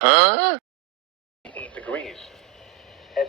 8 degrees. And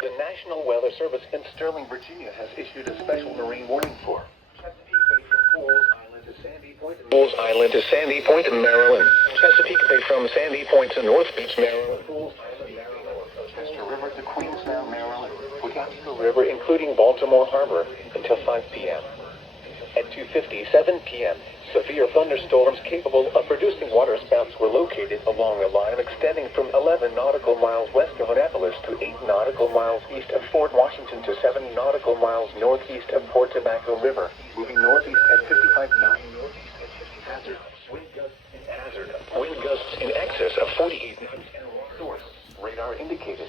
the National Weather Service in Sterling, Virginia has issued a special marine warning for Chesapeake Bay from Falls Island to Sandy Point, Falls Island to Sandy Point, Maryland. Chesapeake Bay from Sandy Point to North Beach, Maryland. Falls Island, Maryland. Chester River to Queenstown, Maryland. Wegasto River, including Baltimore Harbor, until 5 p.m. At 2:57 p.m., severe thunderstorms capable of producing waterspouts were located along a line extending from 11 nautical miles west of Annapolis to 8 nautical miles east of Fort Washington to 7 nautical miles northeast of Port Tobacco River, moving northeast at 55 knots. Hazard. Wind gusts in excess of 48 knots. Source. Radar indicated.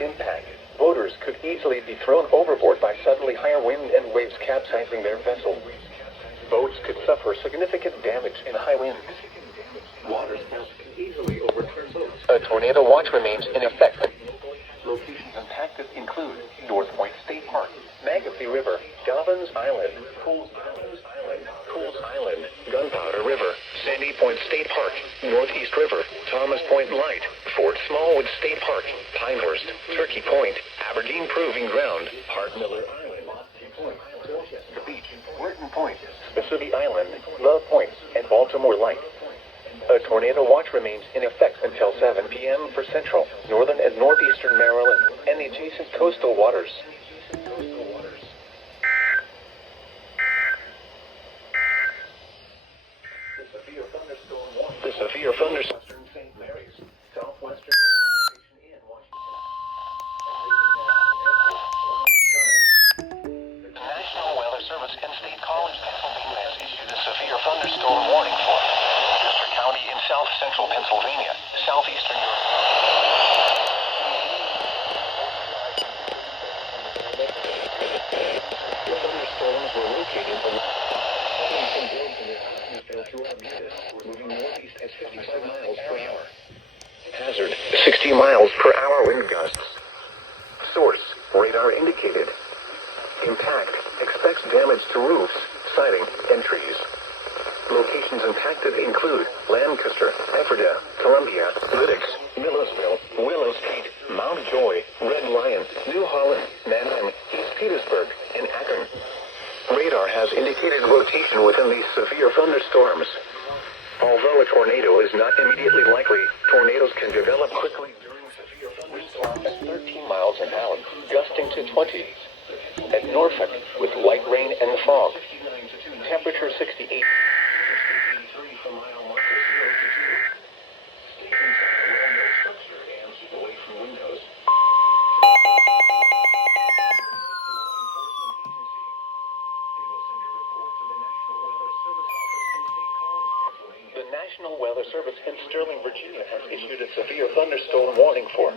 Impact. Boaters could easily be thrown overboard by suddenly higher wind and waves capsizing their vessel. Boats could suffer significant damage in high winds. Waterspouts can easily overturn boats. A tornado watch remains in effect. Locations impacted include North Point State Park, Magothy River, Dobbins Island, Cools Island, Gunpowder River, Sandy Point State Park, Northeast River, Thomas Point Light, Fort Smallwood State Park, Pinehurst, Turkey Point, Aberdeen Proving Ground, Hart Miller Island, Dorchester Beach, Wharton Point, Mississippi Island, Love Point, and Baltimore Light. A tornado watch remains in effect until 7 p.m. for central, northern, and northeastern Maryland and the adjacent coastal waters. The severe thunderstorm St. Mary's, southwestern in Washington. The National Weather Service in State College, Pennsylvania has issued a severe thunderstorm warning for Chester County in south central Pennsylvania, southeastern Europe. The thunderstorms were located moving northeast at 55 miles per hour. Hazard, 60 miles per hour wind gusts. Source, radar indicated. Impact, expects damage to roofs, siding, and trees. Locations impacted include Lancaster, Ephrata, Columbia, Lyddix, Millersville, Willow Street, Mount Joy, Red Lion, New Holland, Manheim, East Petersburg, and Akron. Radar has indicated rotation within these severe thunderstorms. Although a tornado is not immediately likely, tornadoes can develop quickly during severe thunderstorms at 13 miles an hour, gusting to 20. At Norfolk, with light rain and fog. Temperature 68. From mile marker 0 to 2. Stay inside a well-built structure and keep away from windows. The National Weather Service in Sterling, Virginia has issued a severe thunderstorm warning for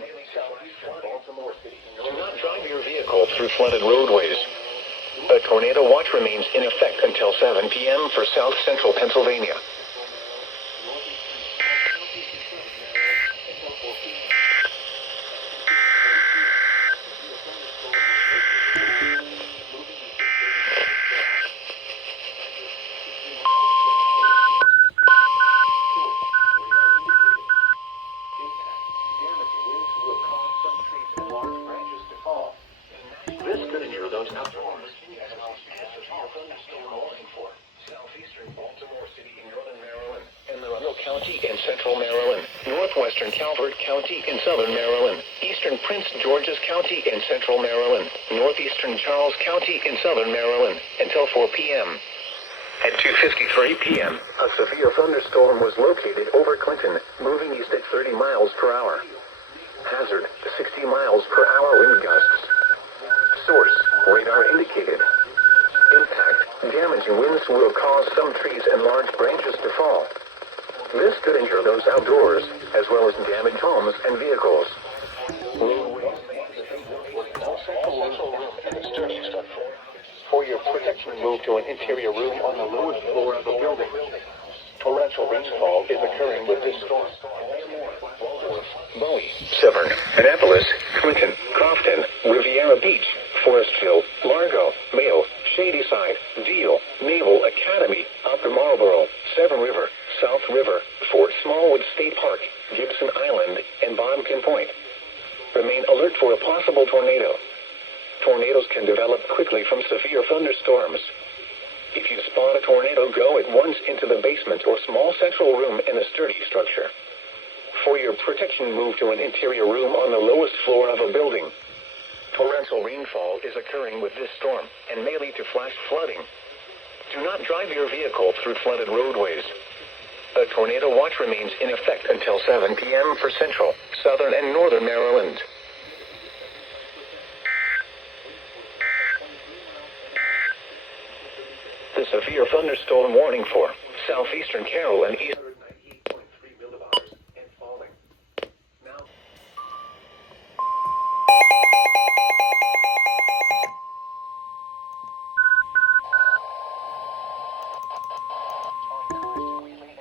Baltimore City. Do not drive your vehicle through flooded roadways. A tornado watch remains in effect until 7 p.m. for south central Pennsylvania. This could injure those outdoors. Southeastern Baltimore City in northern Maryland, and Laredo County in central Maryland, northwestern Calvert County in southern Maryland, eastern Prince George's County in central Maryland, northeastern Charles County in southern Maryland, until 4 p.m. At 2:53 p.m., a severe thunderstorm was located over Clinton, moving east at 30 miles per hour. Hazard, 60 miles per hour wind gusts. Source, radar indicated. Impact, damaging winds will cause some trees and large branches to fall. This could injure those outdoors, as well as damage homes and vehicles. For your protection, move to an interior room on the lowest floor of the building. Torrential torrential rainfall is occurring with this storm. Bowie, Severn, Annapolis, Clinton, Crofton, Riviera Beach, Forestville, Largo, Mayo, Shadyside, Deal, Naval Academy, Upper Marlboro, Severn River, South River, Fort Smallwood State Park, Gibson Island, and Bodkin Point. Remain alert for a possible tornado. Tornadoes can develop quickly from severe thunderstorms. If you spot a tornado, go at once into the basement or small central room in a sturdy structure. For your protection, move to an interior room on the lowest floor of a building. Torrential rainfall is occurring with this storm and may lead to flash flooding. Do not drive your vehicle through flooded roadways. A tornado watch remains in effect until 7 p.m. for central, southern, and northern Maryland. The severe thunderstorm warning for southeastern Carroll and eastern and falling. Now.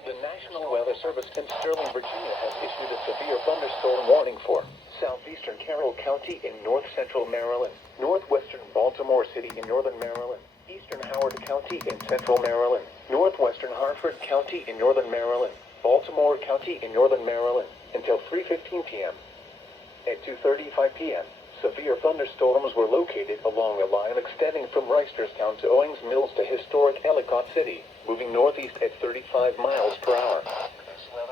The National Weather Service in Sterling, Virginia has issued a severe thunderstorm warning for southeastern Carroll County in north central Maryland, northwestern Baltimore City in northern Maryland, eastern Howard County in central Maryland, northwestern Harford County in northern Maryland, Baltimore County in northern Maryland, until 3:15 p.m. At 2:35 p.m., severe thunderstorms were located along a line extending from Reisterstown to Owings Mills to historic Ellicott City, moving northeast at 35 miles per hour.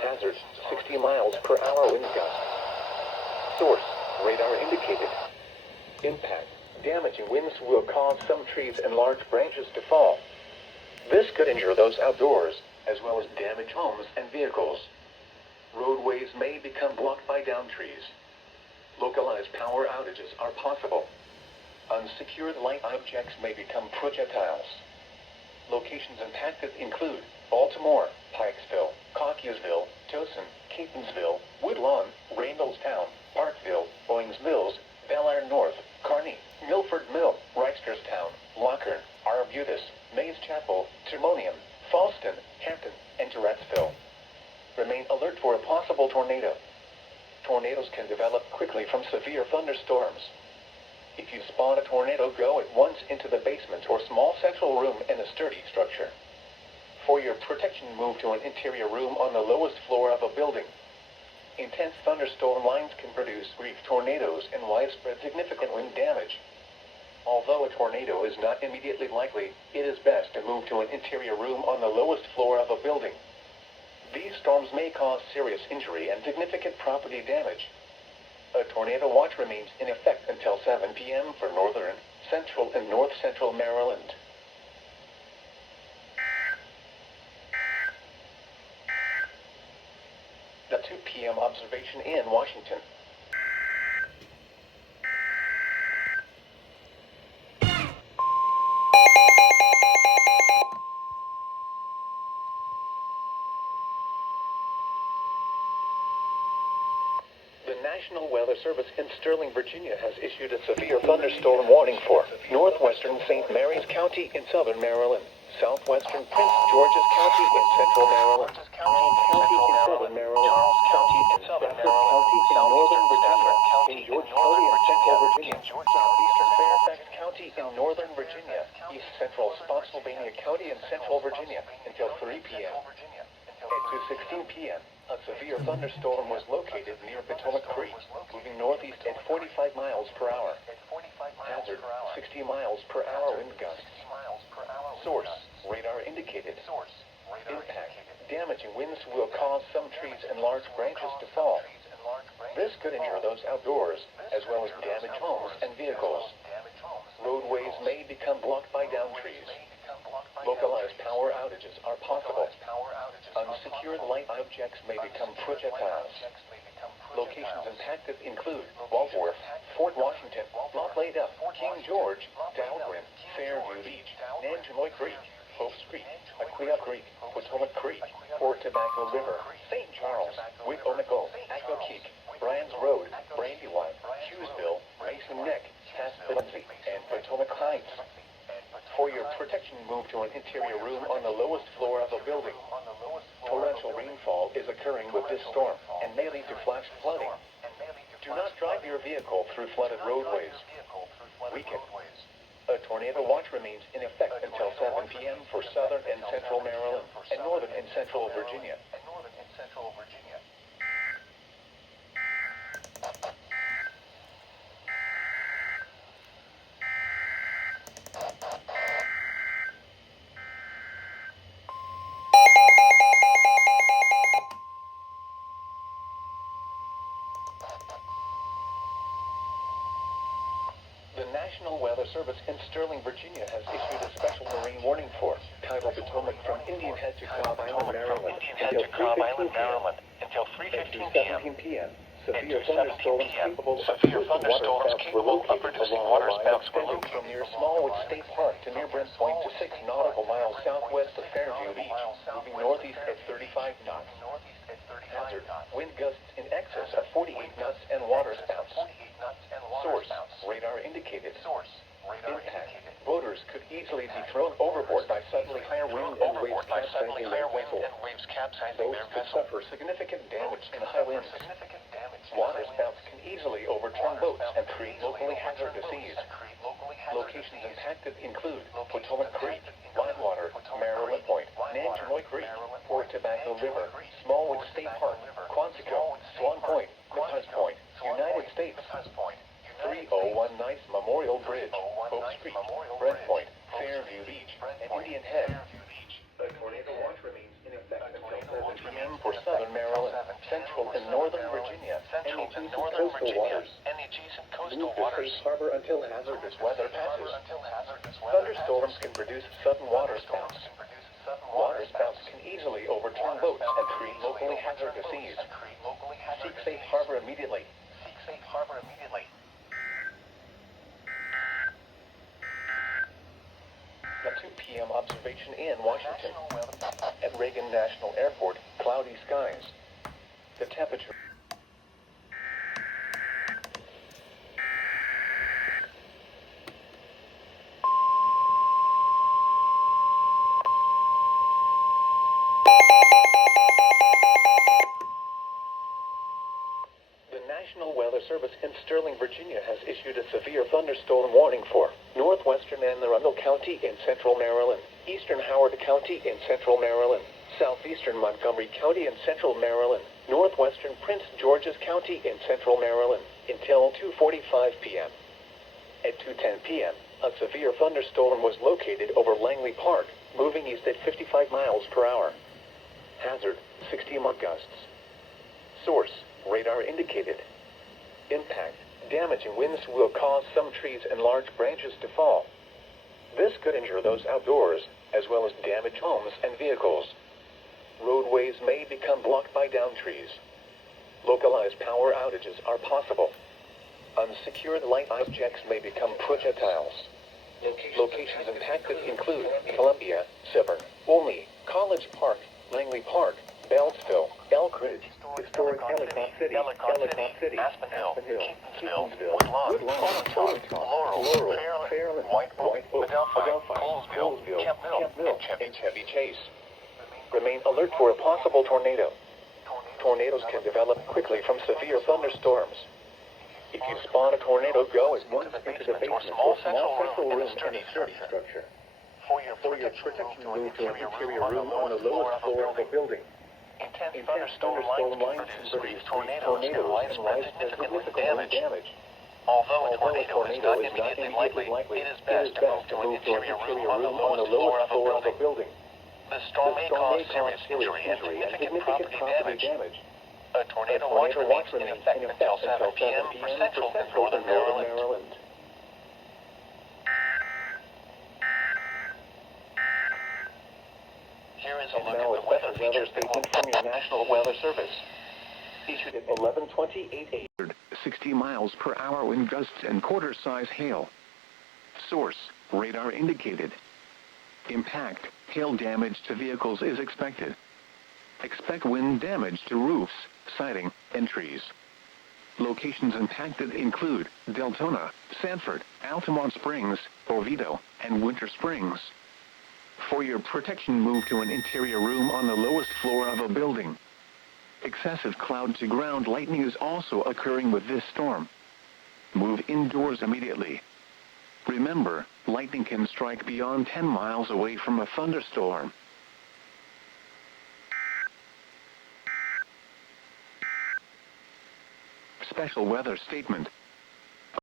Hazard, 60 miles per hour wind gust. Source, radar indicated. Impact, damaging winds will cause some trees and large branches to fall. This could injure those outdoors, as well as damage homes and vehicles. Roadways may become blocked by downed trees. Localized power outages are possible. Unsecured light objects may become projectiles. Locations impacted include Baltimore, Pikesville, Cockeysville, Towson, Catonsville, Woodlawn, Randallstown, Parkville, Owings Mills, Bellaire North, Kearney, Milford Mill, Reisterstown, Lockern, Arbutus, Mays Chapel, Timonium, Fallston, Hampton, and Tourettesville. Remain alert for a possible tornado. Tornadoes can develop quickly from severe thunderstorms. If you spot a tornado, go at once into the basement or small central room in a sturdy structure. For your protection, move to an interior room on the lowest floor of a building. Intense thunderstorm lines can produce brief tornadoes and widespread significant wind damage. Although a tornado is not immediately likely, it is best to move to an interior room on the lowest floor of a building. These storms may cause serious injury and significant property damage. A tornado watch remains in effect until 7 p.m. for northern, central, and north central Maryland. The 2 p.m. observation in Washington. The National Weather Service in Sterling, Virginia has issued a severe thunderstorm warning for northwestern St. Mary's County in southern Maryland, southwestern Prince George's County in central Maryland, Charles County in southern Maryland, Charles County in southern Maryland, County in northern Virginia, in George County in central Virginia, southeastern Fairfax County in northern Virginia, east central Spotsylvania County in central Virginia until 3 p.m. At 2:16 p.m., a severe thunderstorm was located near Potomac Creek, moving northeast at 45 miles per hour. Hazard, 60 miles per hour wind gusts. Source, radar indicated. Impact, damaging winds will cause some trees and large branches to fall. This could injure those outdoors, as well as damage homes and vehicles. Roadways may become blocked by downed trees. Localized power outages are possible. Unsecured light objects may become projectiles. Locations impacted include Waldworth, Fort Washington, Locklada, King George, Dahlgren, Fairview Beach, Nantumoy Creek, Hopes Creek, Aquia Creek, Potomac Creek, Fort Tobacco River, St. Charles, Wicomico, Accokeek, Bryan's Road, Brandywine, Hughesville, Mason Neck, Tasmancy, and Potomac Heights. For your protection, move to an interior room on the lowest floor of a building. Torrential rainfall is occurring with this storm and may lead to flash flooding. Do not drive your vehicle through flooded roadways. Weekend. A tornado watch remains in effect until 7 p.m. for southern and central Maryland and northern and central Virginia. The National Weather Service in Sterling, Virginia has issued a special marine warning for tidal Potomac from Indian Head to Cobb Island, Maryland until 3:15 p.m. Severe thunderstorms capable of producing waterspouts were located from near Smallwood State Park to near Brent Point to 6 nautical miles southwest of Fairview Beach, moving northeast at 35 knots. Hazard: wind gusts in excess of 48 knots and waterspouts. Source: radar indicated. Impact: boaters could easily be thrown overboard by suddenly higher wind and waves capsizing their vessel. Those could suffer significant damage in high winds. Waterspouts can easily overturn boats and create locally hazardous seas. Locations impacted include Potomac Creek, Whitewater, Maryland Point, Nantucket Creek, Port Tobacco River, Smallwood State Park, Quantico, Swan Point, Nice Point, United States, 301 Nice Memorial Bridge, Oak Street, Brent Point, Fairview Beach, and Indian Head. A tornado watch remains in effect until 7 p.m. for southern Maryland, central and northern Virginia, and adjacent coastal waters. Move to safe harbor until hazardous weather passes. Thunderstorms can produce sudden waterspouts. Waterspouts can easily overturn boats and create locally hazardous seas. Seek safe harbor immediately. A 2 p.m. observation in Washington. At Reagan National Airport, cloudy skies. The temperature. The National Weather Service in Sterling, Virginia has issued a severe thunderstorm warning for northwestern Anne Arundel County in central Maryland, eastern Howard County in central Maryland, southeastern Montgomery County in central Maryland, northwestern Prince George's County in central Maryland, until 2:45 p.m. At 2:10 p.m., a severe thunderstorm was located over Langley Park, moving east at 55 miles per hour. Hazard: 60-mile gusts. Source: radar indicated. Impact: damaging winds will cause some trees and large branches to fall. This could injure those outdoors, as well as damage homes and vehicles. Roadways may become blocked by downed trees. Localized power outages are possible. Unsecured light objects may become projectiles. Locations impacted include Columbia, Severn, Olney, College Park, Langley Park, Beltsville, Elk Ridge, Historic Ellicott City, Aspen Hill, Keatonsville, Woodlawn, Laurel, Fairland, White Oak, Adelphi, Colesville, Campville, and Chevy Chase. Remain alert for a possible tornado. Tornadoes can develop quickly from severe thunderstorms. If you spot a tornado, go at once into the basement or small central room in a sturdy structure. For your protection, move to an interior room on the lowest floor of the building. Intense thunderstorm lines can produce tornadoes and widespread significant wind damage. Although a tornado is not immediately likely, it is best to move to an interior room on the lowest floor of the building. The storm may cause serious injury and significant property damage. A tornado watch remains in effect until 7 p.m. for central and northern Maryland. Here is a look at the weather features that will from your National Weather Service. Issued at 11:28 a.m. 60 miles per hour wind gusts and quarter-size hail. Source: radar indicated. Impact: hail damage to vehicles is expected. Expect wind damage to roofs, siding, and trees. Locations impacted include Deltona, Sanford, Altamont Springs, Oviedo, and Winter Springs. For your protection, move to an interior room on the lowest floor of a building. Excessive cloud-to-ground lightning is also occurring with this storm. Move indoors immediately. Remember, lightning can strike beyond 10 miles away from a thunderstorm. Special weather statement.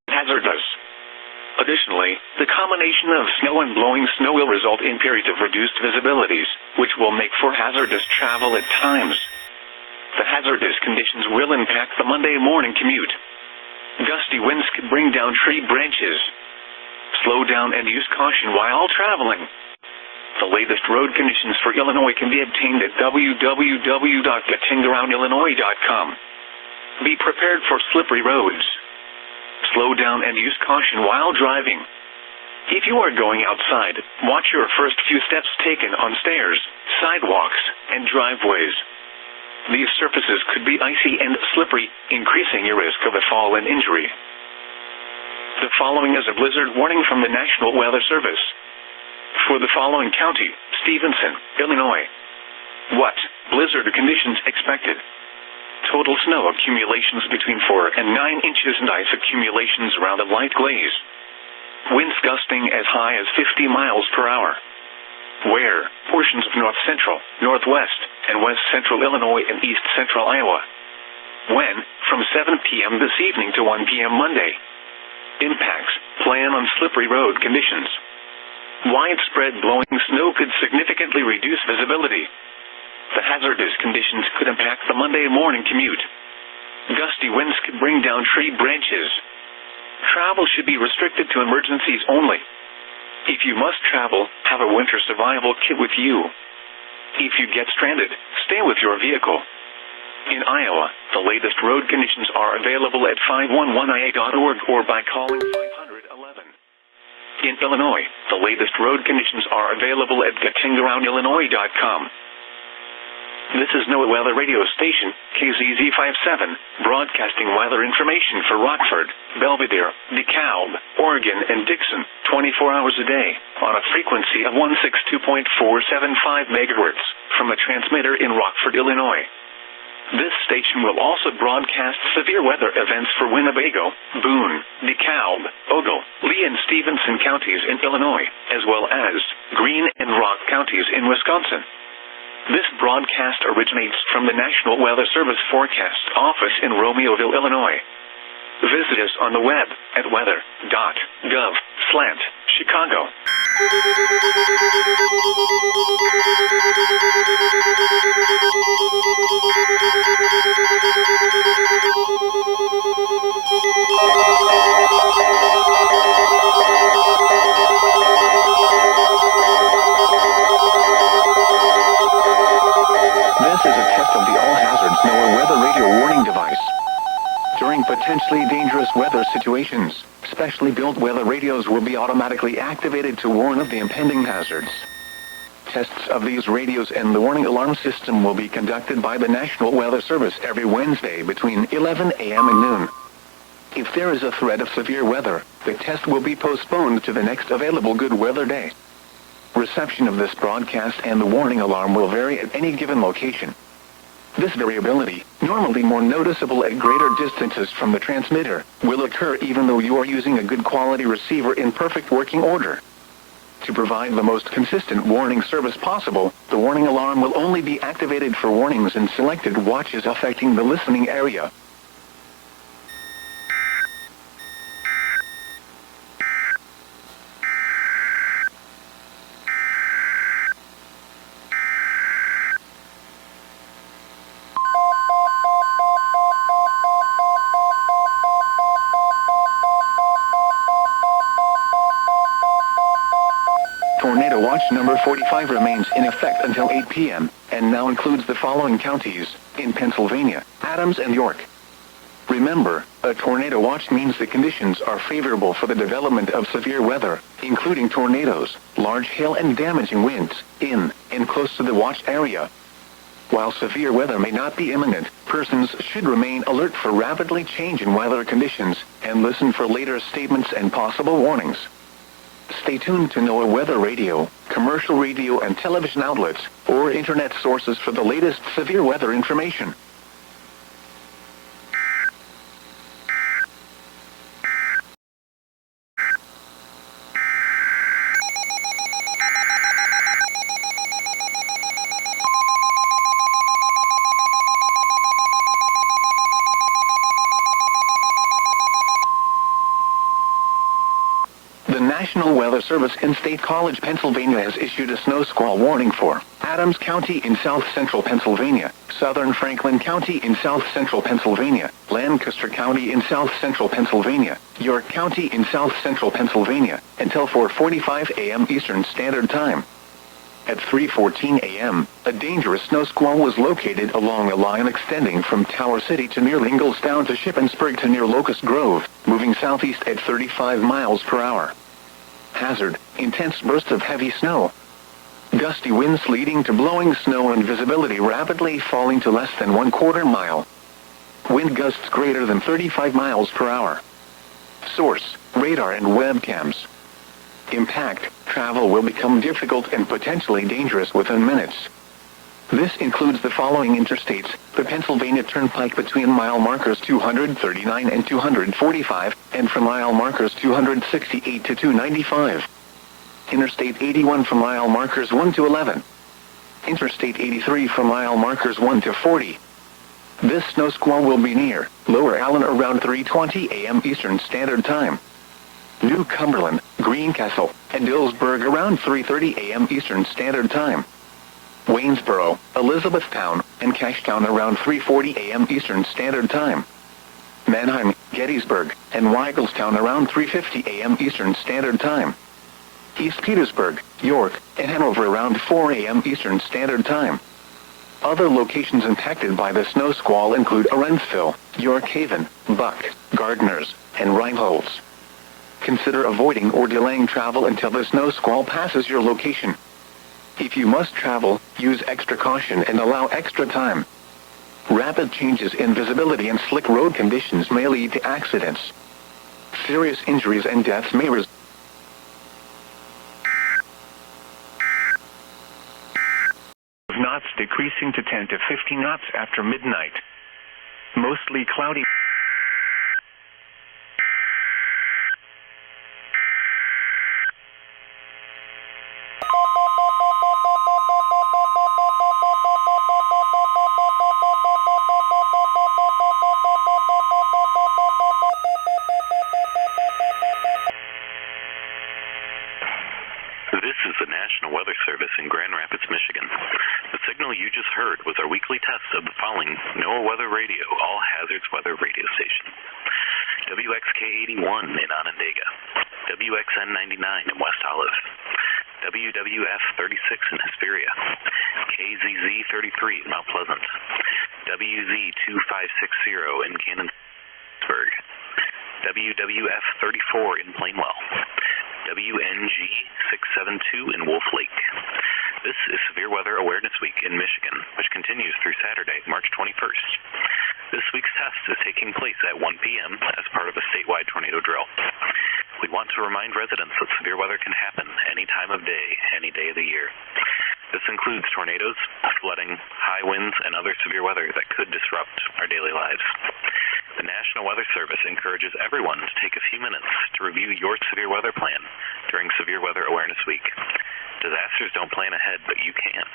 Hazardous. Additionally, the combination of snow and blowing snow will result in periods of reduced visibilities, which will make for hazardous travel at times. The hazardous conditions will impact the Monday morning commute. Gusty winds could bring down tree branches. Slow down and use caution while traveling. The latest road conditions for Illinois can be obtained at www.gettingaroundillinois.com. Be prepared for slippery roads. Slow down and use caution while driving. If you are going outside, watch your first few steps taken on stairs, sidewalks, and driveways. These surfaces could be icy and slippery, increasing your risk of a fall and injury. The following is a blizzard warning from the National Weather Service. For the following county, Stevenson, Illinois. What blizzard conditions expected? Total snow accumulations between 4 and 9 inches and ice accumulations around a light glaze. Winds gusting as high as 50 miles per hour. Where? Portions of north central, northwest, and west central Illinois and east central Iowa. When? From 7 p.m. this evening to 1 p.m. Monday. Impacts. Plan on slippery road conditions. Widespread blowing snow could significantly reduce visibility. The hazardous conditions could impact the Monday morning commute. Gusty winds could bring down tree branches. Travel should be restricted to emergencies only. If you must travel, have a winter survival kit with you. If you get stranded, stay with your vehicle. In Iowa, the latest road conditions are available at 511ia.org or by calling 511. In Illinois, the latest road conditions are available at gettingaroundillinois.com. This is NOAA Weather Radio Station, KZZ57, broadcasting weather information for Rockford, Belvidere, DeKalb, Oregon, and Dixon, 24 hours a day, on a frequency of 162.475 megahertz, from a transmitter in Rockford, Illinois. This station will also broadcast severe weather events for Winnebago, Boone, DeKalb, Ogle, Lee and Stevenson counties in Illinois, as well as Greene and Rock counties in Wisconsin. This broadcast originates from the National Weather Service Forecast Office in Romeoville, Illinois. Visit us on the web at weather.gov/Chicago. This is a test of the All Hazards NOAA Weather Radio Warning device. During potentially dangerous weather situations, specially built weather radios will be automatically activated to warn of the impending hazards. Tests of these radios and the warning alarm system will be conducted by the National Weather Service every Wednesday between 11 a.m. and noon. If there is a threat of severe weather, the test will be postponed to the next available good weather day. Reception of this broadcast and the warning alarm will vary at any given location. This variability, normally more noticeable at greater distances from the transmitter, will occur even though you are using a good quality receiver in perfect working order. To provide the most consistent warning service possible, the warning alarm will only be activated for warnings in selected watches affecting the listening area. Tornado Watch number 45 remains in effect until 8 p.m., and now includes the following counties, in Pennsylvania, Adams and York. Remember, a tornado watch means the conditions are favorable for the development of severe weather, including tornadoes, large hail and damaging winds, in and close to the watch area. While severe weather may not be imminent, persons should remain alert for rapidly changing weather conditions, and listen for later statements and possible warnings. Stay tuned to NOAA Weather Radio, commercial radio and television outlets, or internet sources for the latest severe weather information. National Weather Service in State College, Pennsylvania has issued a snow squall warning for Adams County in south-central Pennsylvania, southern Franklin County in south-central Pennsylvania, Lancaster County in south-central Pennsylvania, York County in south-central Pennsylvania, until 4:45 a.m. Eastern Standard Time. At 3:14 a.m., a dangerous snow squall was located along a line extending from Tower City to near Inglestown to Shippensburg to near Locust Grove, moving southeast at 35 miles per hour. Hazard: intense bursts of heavy snow. Gusty winds leading to blowing snow and visibility rapidly falling to less than 1/4 mile. Wind gusts greater than 35 miles per hour. Source: radar and webcams. Impact: travel will become difficult and potentially dangerous within minutes. This includes the following interstates: the Pennsylvania Turnpike between mile markers 239 and 245, and from mile markers 268 to 295. Interstate 81 from mile markers 1 to 11. Interstate 83 from mile markers 1 to 40. This snow squall will be near Lower Allen around 3:20 a.m. Eastern Standard Time. New Cumberland, Greencastle, and Dillsburg around 3:30 a.m. Eastern Standard Time. Waynesboro, Elizabethtown, and Cashtown around 3:40 a.m. Eastern Standard Time. Manheim, Gettysburg, and Weigelstown around 3:50 a.m. Eastern Standard Time. East Petersburg, York, and Hanover around 4 a.m. Eastern Standard Time. Other locations impacted by the snow squall include Arendsville, York Haven, Buck, Gardners, and Reinholds. Consider avoiding or delaying travel until the snow squall passes your location. If you must travel, use extra caution and allow extra time. Rapid changes in visibility and slick road conditions may lead to accidents. Serious injuries and deaths may result. Knots decreasing to 10 to 50 knots after midnight. Mostly cloudy. This is the National Weather Service in Grand Rapids, Michigan. The signal you just heard was our weekly test of the following NOAA Weather Radio All Hazards Weather radio station. WXK81 in Onondaga, WXN99 in West Olive, WWF36 in Hesperia, KZZ33 in Mount Pleasant, WZ2560 in Canonsburg, WWF34 in Plainwell, WNG672 in Wolf Lake. This is Severe Weather Awareness Week in Michigan, which continues through Saturday, March 21st. This week's test is taking place at 1 p.m. as part of a statewide tornado drill. We want to remind residents that severe weather can happen any time of day, any day of the year. This includes tornadoes, flooding, high winds, and other severe weather that could disrupt our daily lives. The National Weather Service encourages everyone to take a few minutes to review your severe weather plan during Severe Weather Awareness Week. Disasters don't plan ahead, but you can.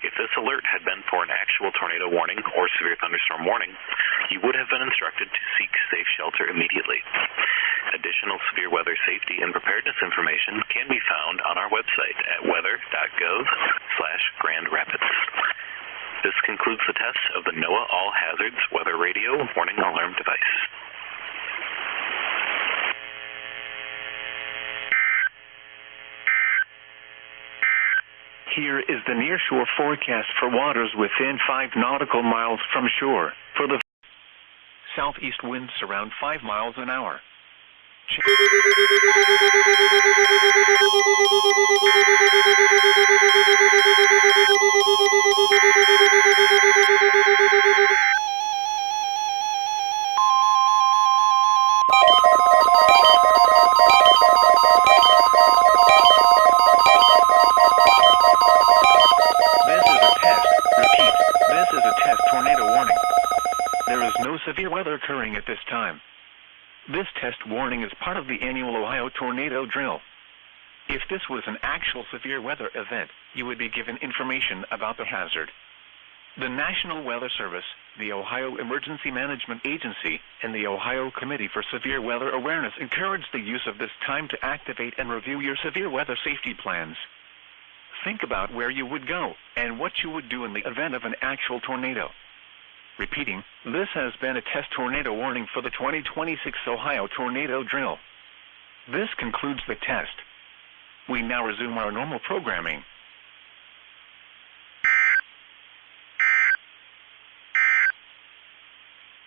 If this alert had been for an actual tornado warning or severe thunderstorm warning, you would have been instructed to seek safe shelter immediately. Additional severe weather safety and preparedness information can be found on our website at weather.gov/Grand Rapids. This concludes the test of the NOAA All Hazards Weather Radio Warning Alarm Device. Here is the nearshore forecast for waters within 5 nautical miles from shore. For the southeast winds around 5 miles an hour. Severe weather occurring at this time. This test warning is part of the annual Ohio tornado drill. If this was an actual severe weather event, you would be given information about the hazard. The National Weather Service The Ohio Emergency Management Agency and the Ohio Committee for Severe Weather Awareness encourage the use of this time to activate and review your severe weather safety plans. Think about where you would go and what you would do in the event of an actual tornado. Repeating, this has been a test tornado warning for the 2026 Ohio Tornado Drill. This concludes the test. We now resume our normal programming.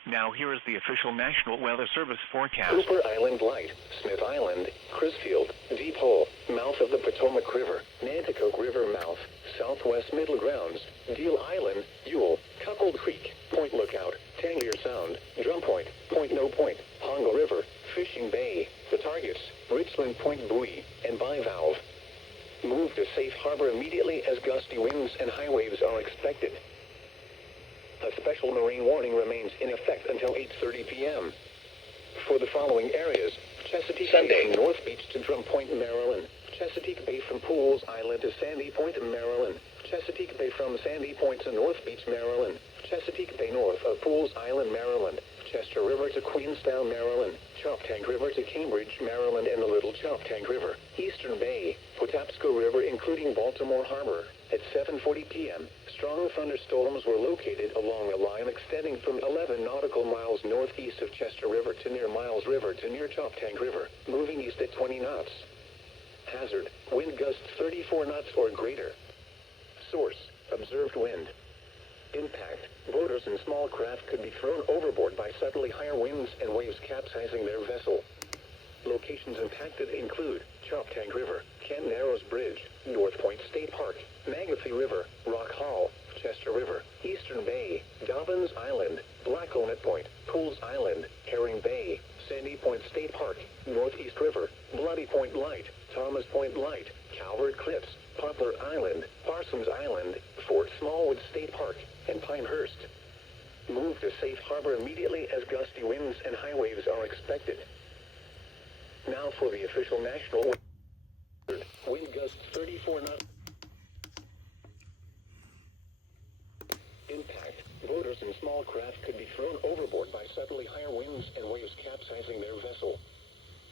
Now here is the official National Weather Service forecast. Cooper Island Light, Smith Island, Crisfield, Deep Hole, mouth of the Potomac River, Nanticoke River mouth, southwest middle grounds, Deal Island, Yule, Cuckold Creek, Point Lookout, Tangier Sound, Drum Point, Point No Point, Pongo River, Fishing Bay. The targets, Richland Point Buoy, and Bivalve. Move to safe harbor immediately as gusty winds and high waves are expected. A special marine warning remains in effect until 8:30 p.m. For the following areas: Chesapeake Bay from North Beach to Drum Point, Maryland. Chesapeake Bay from Pools Island to Sandy Point, Maryland. Chesapeake Bay from Sandy Point to North Beach, Maryland. Chesapeake Bay north of Pools Island, Maryland. Chester River to Queenstown, Maryland. Choptank River to Cambridge, Maryland, and the Little Choptank River. Eastern Bay, Patapsco River, including Baltimore Harbor. At 7:40 p.m., strong thunderstorms were located along a line extending from 11 nautical miles northeast of Chester River to near Miles River to near Choptank River, moving east at 20 knots. Hazard, wind gusts 34 knots or greater. Source, observed wind. Impact, boaters and small craft could be thrown overboard by suddenly higher winds and waves capsizing their vessel. Locations impacted include Choptank River, Kent Narrows Bridge, North Point State Park, Magothy River, Rock Hall, Chester River, Eastern Bay, Dobbins Island, Black Onet Point, Pools Island, Herring Bay, Sandy Point State Park, Northeast River, Bloody Point Light, Thomas Point Light, Calvert Cliffs, Poplar Island, Parsons Island, Fort Smallwood State Park, and Pinehurst. Move to safe harbor immediately as gusty winds and high waves are expected. Now for the official national wind gusts 34 knots. Impact, boaters and small craft could be thrown overboard by suddenly higher winds and waves capsizing their vessel.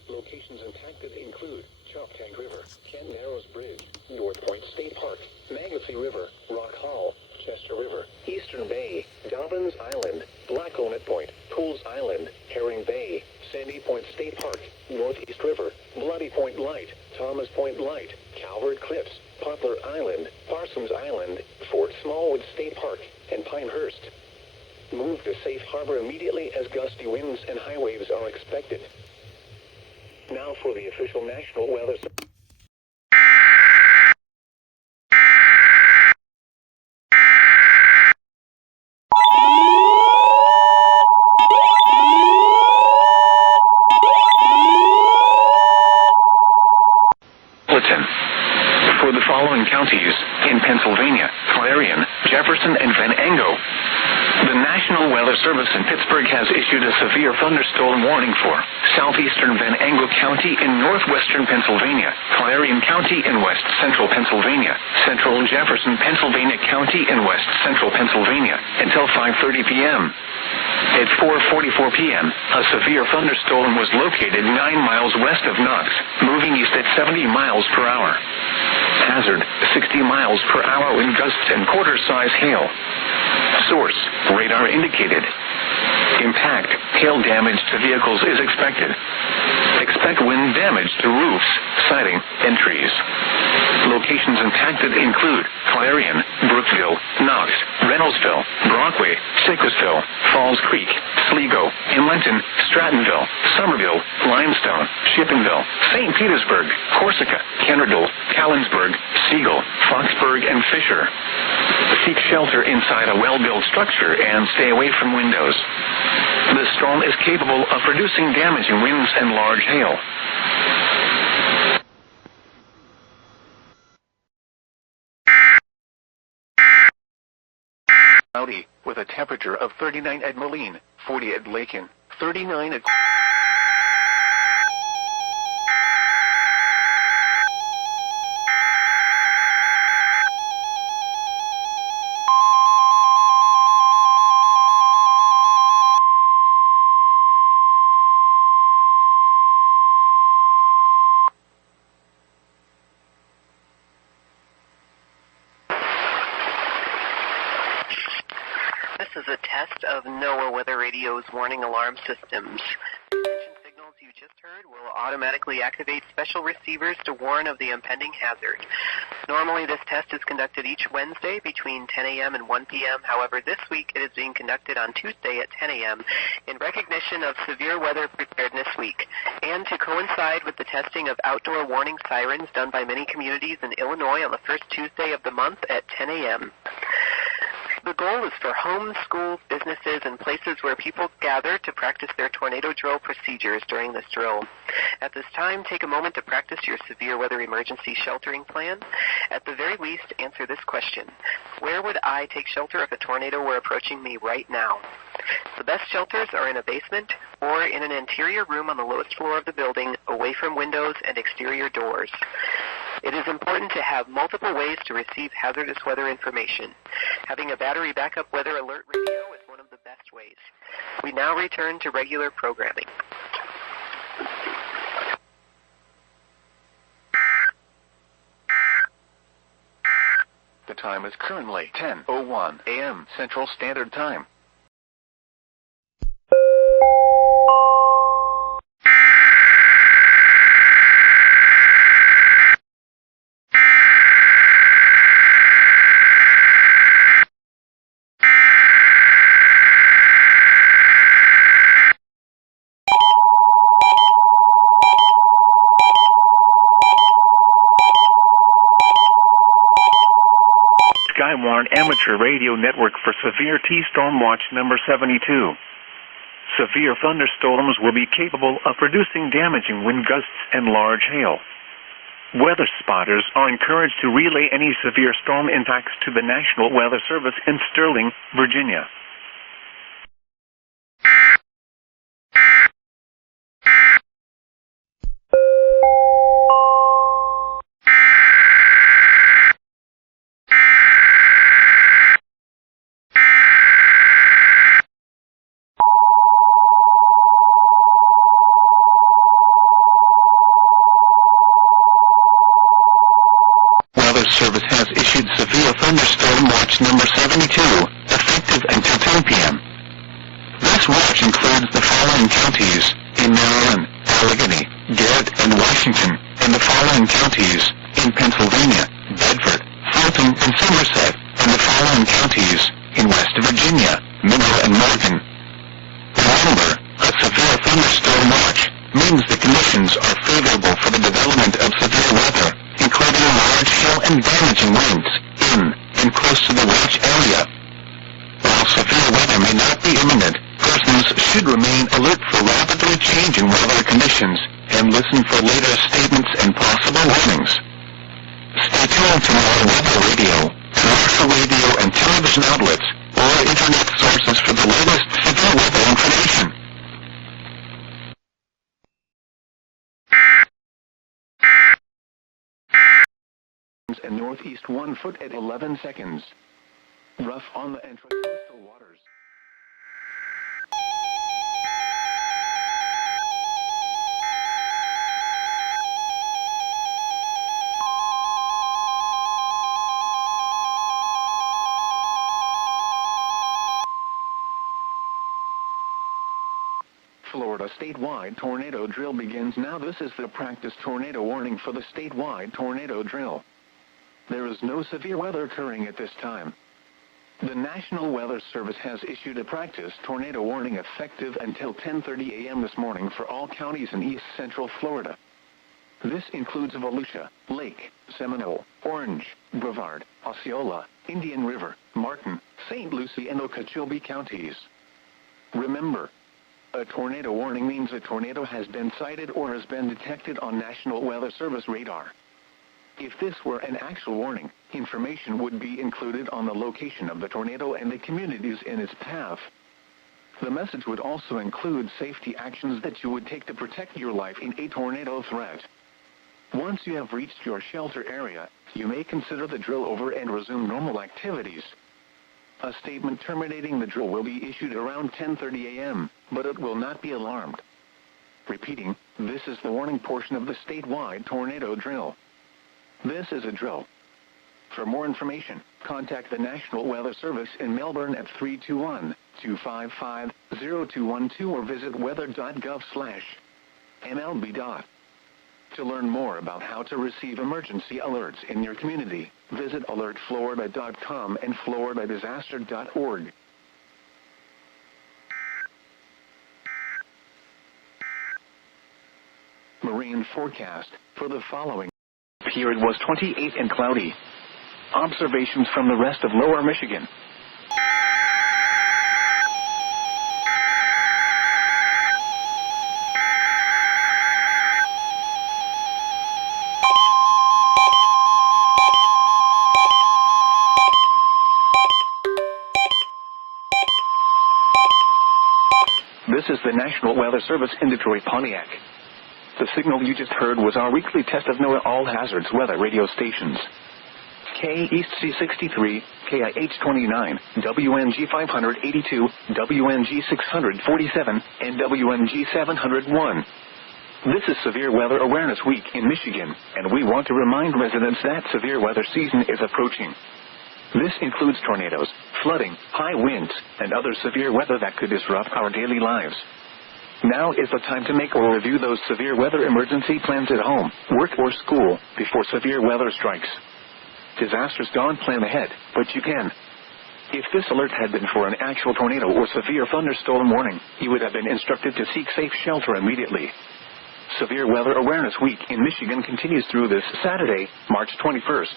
Locations impacted include Choptank River, Kent Narrows Bridge, North Point State Park, Magothy River, Rock Hall, Chester River, Eastern Bay, Dobbins Island, Black Onet Point, Pools Island, Herring Bay, Sandy Point State Park, Northeast River, Bloody Point Light, Thomas Point Light, Calvert Cliffs, Poplar Island, Parsons Island, Fort Smallwood State Park, and Pinehurst. Move to safe harbor immediately as gusty winds and high waves are expected. Now for the official National Weather Service. For the following counties in Pennsylvania, Clarion, Jefferson, and Venango, the National Weather Service in Pittsburgh has issued a severe thunderstorm warning for southeastern Venango County in northwestern Pennsylvania, Clarion County in west central Pennsylvania, central Jefferson, Pennsylvania County in west central Pennsylvania until 5:30 p.m. At 4:44 p.m., a severe thunderstorm was located 9 miles west of Knox, moving east at 70 miles per hour. Hazard, 60 miles per hour wind gusts and quarter-size hail. Source, radar indicated. Impact, hail damage to vehicles is expected. Expect wind damage to roofs, siding, and trees. Locations impacted include Clarion, Brookville, Knox, Reynoldsville, Brockway, Sickresville, Falls Creek, Sligo, Inlenton, Strattonville, Somerville, Limestone, Shippingville, St. Petersburg, Corsica, Kennardall, Callinsburg, Siegel, Foxburg, and Fisher. Seek shelter inside a well-built structure and stay away from windows. The storm is capable of producing damaging winds and large hail. Cloudy, with a temperature of 39 at Moline, 40 at Lakin, 39 at... is a test of NOAA Weather Radio's warning alarm systems. The attention signals you just heard will automatically activate special receivers to warn of the impending hazard. Normally, this test is conducted each Wednesday between 10 a.m. and 1 p.m. However, this week it is being conducted on Tuesday at 10 a.m. in recognition of Severe Weather Preparedness Week and to coincide with the testing of outdoor warning sirens done by many communities in Illinois on the first Tuesday of the month at 10 a.m. The goal is for homes, schools, businesses, and places where people gather to practice their tornado drill procedures during this drill. At this time, take a moment to practice your severe weather emergency sheltering plan. At the very least, answer this question. Where would I take shelter if a tornado were approaching me right now? The best shelters are in a basement or in an interior room on the lowest floor of the building, away from windows and exterior doors. It is important to have multiple ways to receive hazardous weather information. Having a battery backup weather alert radio is one of the best ways. We now return to regular programming. The time is currently 10:01 a.m. Central Standard Time. Skywarn Amateur Radio Network for Severe T-Storm Watch number 72. Severe thunderstorms will be capable of producing damaging wind gusts and large hail. Weather spotters are encouraged to relay any severe storm impacts to the National Weather Service in Sterling, Virginia. Weather Service has issued Severe Thunderstorm Watch number 72, effective until 10 p.m. This watch includes the following counties in Maryland, Allegheny, Garrett, and Washington, and the following counties in Pennsylvania, Bedford, Fulton, and Somerset, and the following counties in West Virginia, Middle, and Morgan. Remember, a severe thunderstorm watch means the conditions are favorable for the development of severe weather, including large hail and damaging winds in and close to the watch area. While severe weather may not be imminent, persons should remain alert for rapidly changing weather conditions and listen for later statements and possible warnings. Stay tuned to more weather radio, commercial radio and television outlets, or internet sources for the latest severe weather information. And northeast 1 foot at 11 seconds. Rough on the intracoastal waters. Florida statewide tornado drill begins now. This is the practice tornado warning for the statewide tornado drill. There is no severe weather occurring at this time. The National Weather Service has issued a practice tornado warning effective until 10:30 a.m. this morning for all counties in east central Florida. This includes Volusia, Lake, Seminole, Orange, Brevard, Osceola, Indian River, Martin, St. Lucie, and Okeechobee counties. Remember, a tornado warning means a tornado has been sighted or has been detected on National Weather Service radar. If this were an actual warning, information would be included on the location of the tornado and the communities in its path. The message would also include safety actions that you would take to protect your life in a tornado threat. Once you have reached your shelter area, you may consider the drill over and resume normal activities. A statement terminating the drill will be issued around 10:30 a.m., but it will not be alarmed. Repeating, this is the warning portion of the statewide tornado drill. This is a drill. For more information, Contact the National Weather Service in Melbourne at 321-255-0212 or visit weather.gov/MLB. To learn more about how to receive emergency alerts in your community, visit alertflorida.com and floridadisaster.org. Marine forecast for the following period was 28 and cloudy. Observations from the rest of lower Michigan. This is the National Weather Service in Detroit, Pontiac. The signal you just heard was our weekly test of NOAA All Hazards weather radio stations. K East C63, KIH 29, WNG 582, WNG 647, and WNG 701. This is Severe Weather Awareness Week in Michigan, and we want to remind residents that severe weather season is approaching. This includes tornadoes, flooding, high winds, and other severe weather that could disrupt our daily lives. Now is the time to make or review those severe weather emergency plans at home, work, or school before severe weather strikes. Disasters don't plan ahead, but you can. If this alert had been for an actual tornado or severe thunderstorm warning, you would have been instructed to seek safe shelter immediately. Severe Weather Awareness Week in Michigan continues through this Saturday, March 21st.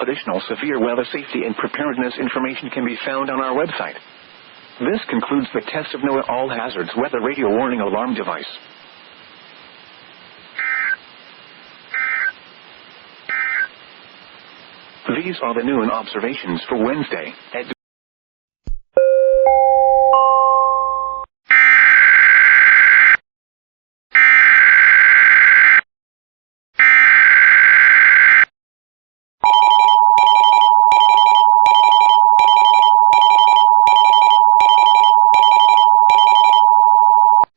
Additional severe weather safety and preparedness information can be found on our website. This concludes the test of NOAA All Hazards weather radio warning alarm device. These are the noon observations for Wednesday at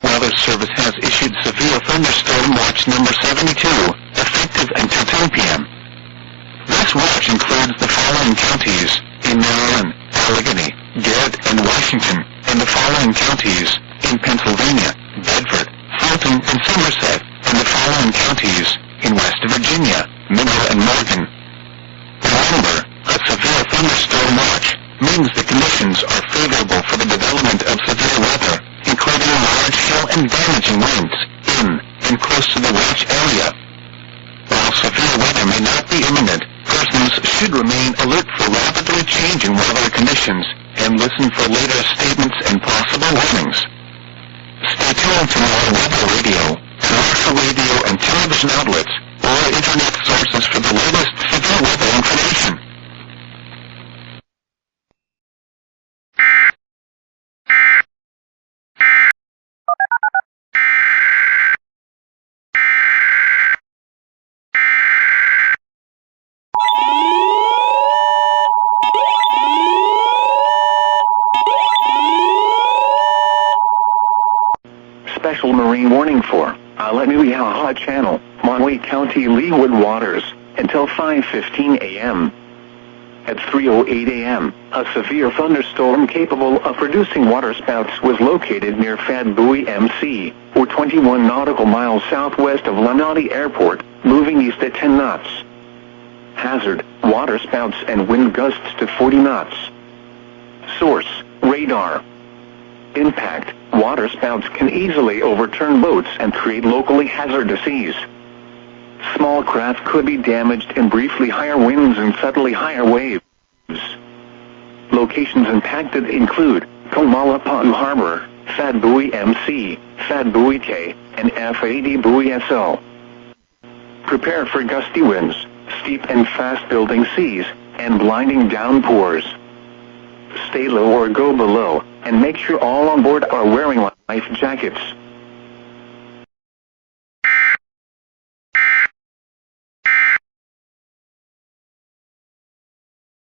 Weather Service has issued severe thunderstorm watch number 72, effective until 10 p.m. This watch includes the following counties in Maryland, Allegheny, Garrett, and Washington, and the following counties in Pennsylvania, Bedford, Fulton, and Somerset, and the following counties in West Virginia, Middle, and Morgan. Remember, a severe thunderstorm watch means the conditions are favorable for the development of severe weather, including large hail and damaging winds in and close to the watch area. While severe weather may not be imminent, persons should remain alert for rapidly changing weather conditions and listen for later statements and possible warnings. Stay tuned to our weather radio, commercial radio and television outlets, or internet sources for the latest severe weather information. Special marine warning for Allegheny Channel, Monterey County, Leeward waters, until 5:15 a.m. At 3:08 a.m., a severe thunderstorm capable of producing waterspouts was located near Fad Buoy MC, or 21 nautical miles southwest of Lanati Airport, moving east at 10 knots. Hazard, waterspouts and wind gusts to 40 knots. Source, radar. Impact, waterspouts can easily overturn boats and create locally hazardous seas. Small craft could be damaged in briefly higher winds and subtly higher waves. Locations impacted include Komalapa'u Harbor, Fad Buoy MC, Fad Buoy K, and FAD Buoy SL. Prepare for gusty winds, steep and fast-building seas, and blinding downpours. Stay low or go below, and make sure all on board are wearing life jackets.